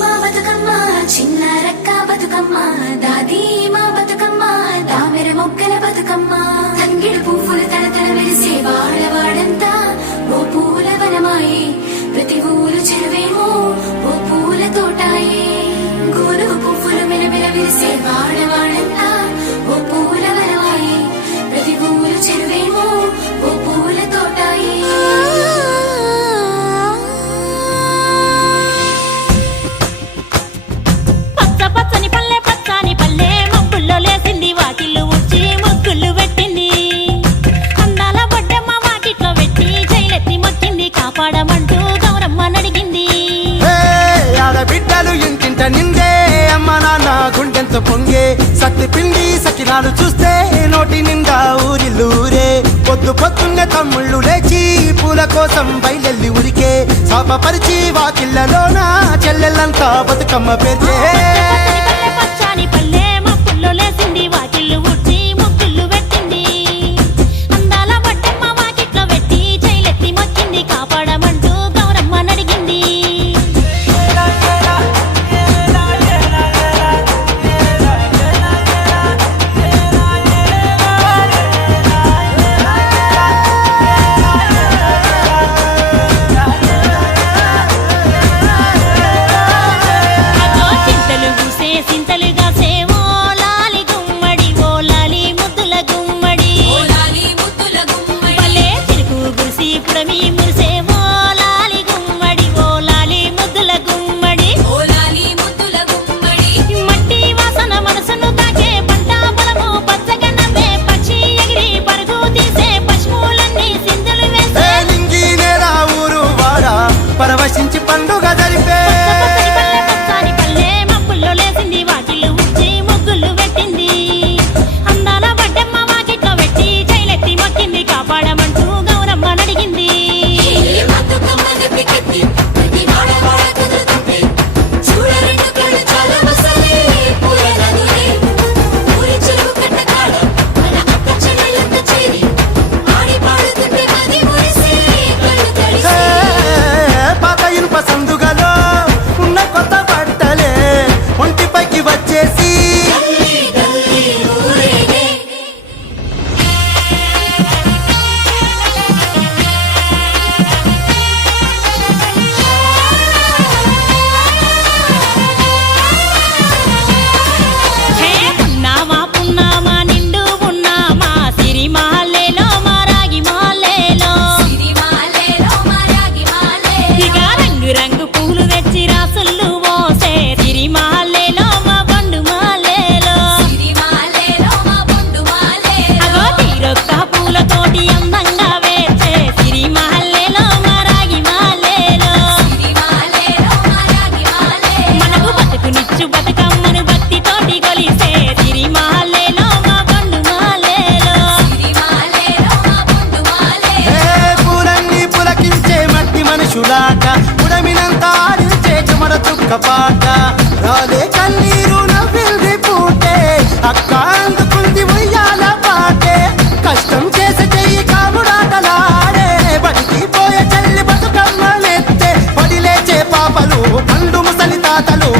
మా బతుకమ్మ చిన్న రక్క బతుకమ్మ దాది మా బతుకమ్మ దామెర మొక్కల బతుకమ్మ తంగిడు పువ్వులు తలతల మెరిసే వాడవాడంతా ఓ పూల వనమాయే ప్రతి ఊరు చెరువేమో ఓ పూల తోటాయే గోరు పువ్వులు మెలమెల విరిసే వాడవాడంతా ఓ పూల వనమాయే ప్రతి ఊరు చెరువేమో ఓ పూల తోటాయే కాపాడమంటూ గౌరమ్మ నడిగింది. ఆడబిడ్డలు ఇంటింట నిందే అమ్మ నాన్న గుండెంతో పొంగే సత్తి పిండి సకినాలు చూస్తే నోటి నిండా ఊరిల్లూరే పొద్దు పొద్దున్నే తమ్ముళ్ళు లేచి పూల కోసం బయలెల్లి ఉరికే శాపపరిచి వాకిళ్లలోన చెల్లెళ్ళంతా బతుకమ్మ పేర్చే పచ్చాని పల్లె మప్పుల్లో లేసింది వాకిళ్ళు ఊడ్చి ముగ్గుళ్ళు పెట్టింది. అందాల బొడ్డమ్మ వాకిట్లో పెట్టి జైలెత్తి మొక్కింది కాపాడమంటూ గౌరమ్మ నడిగింది. చింతలు పూసే సింతలుగా సేవో లాలి గుమ్మడి ఓ లాలి ముద్దుల గుమ్మడి భలే చిరుకు గురిసి పుడమి మురిసేవో లాలి గుమ్మడి ఓ లాలి ముద్దుల గుమ్మడి మట్టి వాసన మనసును తాకే పంట పొలము పచ్చగా నవ్వే పక్షి ఎగిరి పరుగు తీసే పశువులన్నీ సింధులు వేసే నింగి నేరా ఊరు వాడా పరవశించి పండుగ జరిపే పచ్చని పల్లె మప్పుల్లో లేసింది వాకిళ్ళు ఊడ్చి ముగ్గులు పెట్టింది. అందాల బొడ్డమ్మ వాకిట్లో పెట్టి జైలెత్తి మొక్కింది కాపాడమంటూ గౌరమ్మ నడిగింది. పాత ఇనుప సందుగలో ఉన్న కొత్త బట్టలే ఒంటిపైకి వచ్చేసి హే పున్నామా పున్నామా నిండు పున్నామా సిరి మహల్లేలో మా రాగి మహల్లేలో ఇక రంగు రంగు పూలు తెచ్చి రాసుళ్ళు మోసే సిరి మహల్లేలో మా బండు మహల్లేలో అగో తీరొక్క పూలతోటి అందంగా వేచే సిరి మహల్లేలో మా రాగి మహల్లేలో మనకు బతుకునిచ్చు బతుకమ్మను భక్తితోటి కొలిసే సిరి మహల్లేలో మా బండు మహల్లేలో పూలన్నీ పులకించే మట్టి మనుషులాట ఉడమినంతా ఆడించే చెమర చుక్కపాట రాలే కన్నీరు నవ్వింది పూటే అక్క అందుకుంది ఉయ్యాల పాటే కష్టం చేసి చెయ్యి కాముడాటలాడే బడికి పోయే చెల్లి బతుకమ్మ నెత్తే పడి లేచే పాపలు పండు ముసలి తాతలు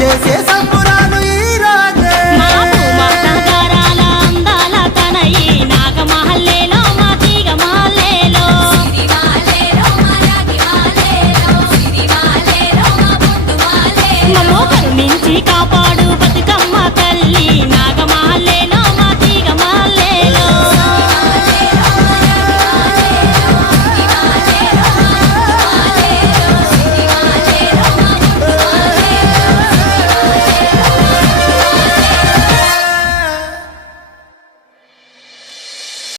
చేసే సంబురాలు ఈ రాజే మా భూమాతాగారాల అందాల తనయి నాగ మహల్లేలో మా తీగ మహల్లేలో మమ్మో కరుణించి కాపాడు